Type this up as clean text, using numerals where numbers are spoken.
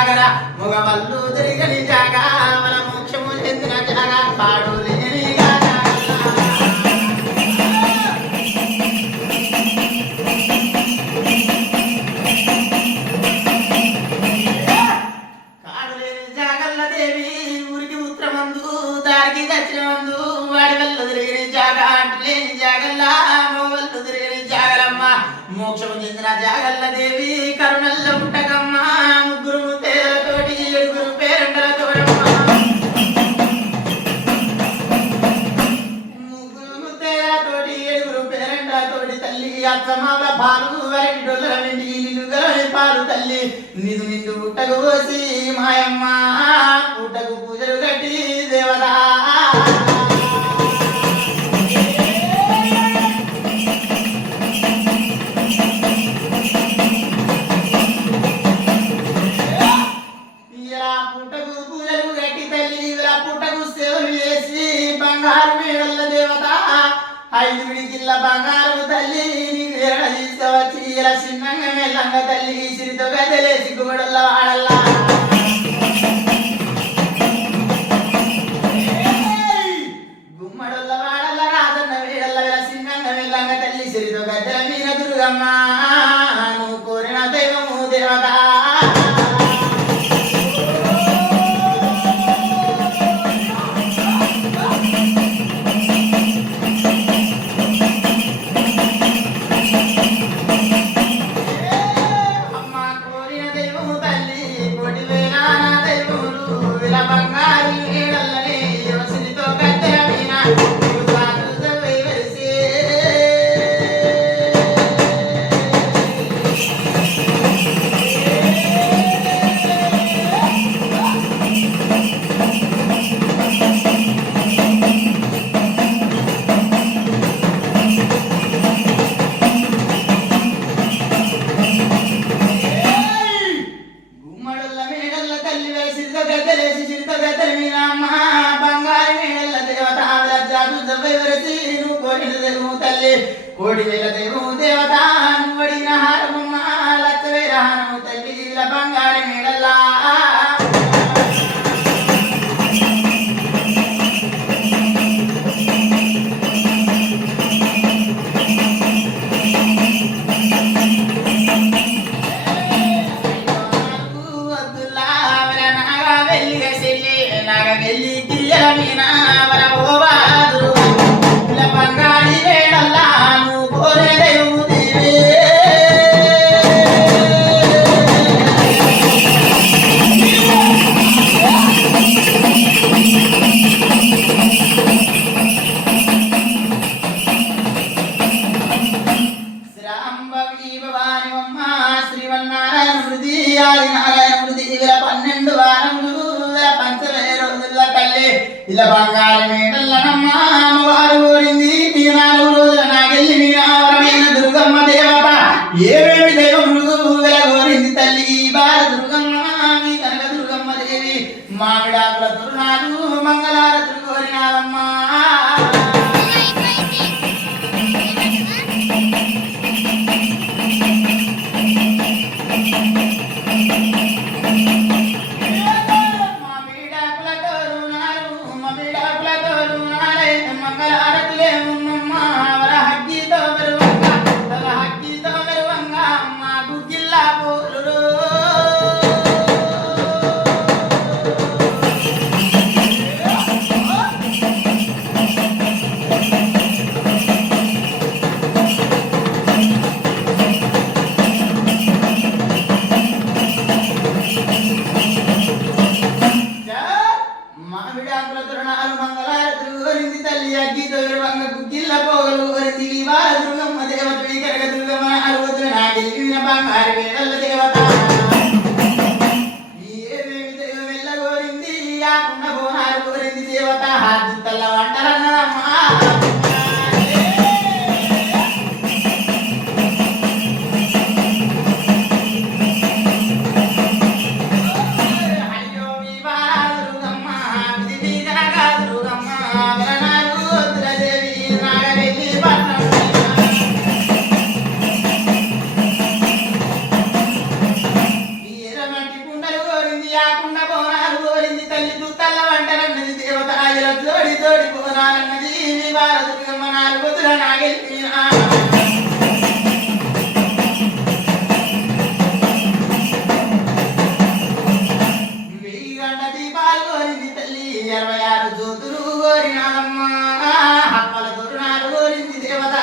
జాగర మగవల్లు తిరగని జాగ మన మోక్షము చెందిన జాగ పాడు లేని జాగల్ల దేవి ఊరికి ఉత్తరమందు దారికి దక్షిణమందు వాడి వల్ల తిరిగిన జాగ అంటలేని జాగల్లా మగవల్లు తిరిగిన జాగలమ్మ మోక్షము చెందిన జాగల్ల దేవి కరుణల్ల ఉంటగమ్మ ముగ్గురు ముత్తేలతోటి ఏడుగురు పేరంటలతోడమ్మ ముగ్గురు ముత్తేలతోటి ఏడుగురు పేరంటలతోటి తల్లి అచ్చమాల పాలు వరటి డొల్లల నిండి ఇల్లుగా పాలు తల్లి నిధు నిండు పుట్టకు పోసి మాయమ్మ పుట్టకు పూజలు కట్టి దేవదా పుట్టకు పూజలు కట్టి తల్లి పుట్టకు సేవలు చేసి బంగారు మేడల్ల దేవత 5 విడికిల్ల బంగారు తల్లి తీసుకొచ్చి ఇలా చిన్నంగా మెల్లంగా తల్లి సిరితో గదలేసి గుమ్మడల్ల వాడల్లా గుమ్మడల్ల వాడల్ల రాజన్న వేడల్ల ఇలా చిన్నంగా మెల్లంగా తల్లి సిరితో గద్దెల మీద దుర్గమ్మ నువ్వు కోరిన దైవము దేవత కోడి వేల దేవము దేవత నువ్వడిన హారమమ్మ లచ్చవేల హారము తల్లి బంగారు మేడల్లా వెళ్ళి గిరియల మీనా వర ఓవాదురు బంగారి వేడల్లా నువ్వు కోరే దేవు దేవే శ్రీరాంబీ భవానివమ్మ శ్రీవన్నారాయణ మృతి ఆది నారాయణ మృతి 12 వారములు పంచవేల రోజుల తల్లి ఇలా బంగారు మేడల్లనమ్మ అమ్మవారు కోరింది మీ 4 రోజుల నాగెల్లి మీ ఆవరమైన దుర్గమ్మ దేవత ఏమేమి దైవములు కోరింది తల్లి బాల దుర్గమ్మ మీ కనక దుర్గమ్మ దేవి మామిడాకుల తురునాలు మంగళారతులు కోరినావమ్మా తోడి తోడి పోనాలన్నది భారతమ్మ 4 పొద్దుల నాగెల్పినా దీపాలు కోరింది తల్లి 66 జ్యోతులు కోరినాదమ్మ అప్పల తోరణాలు కోరింది దేవత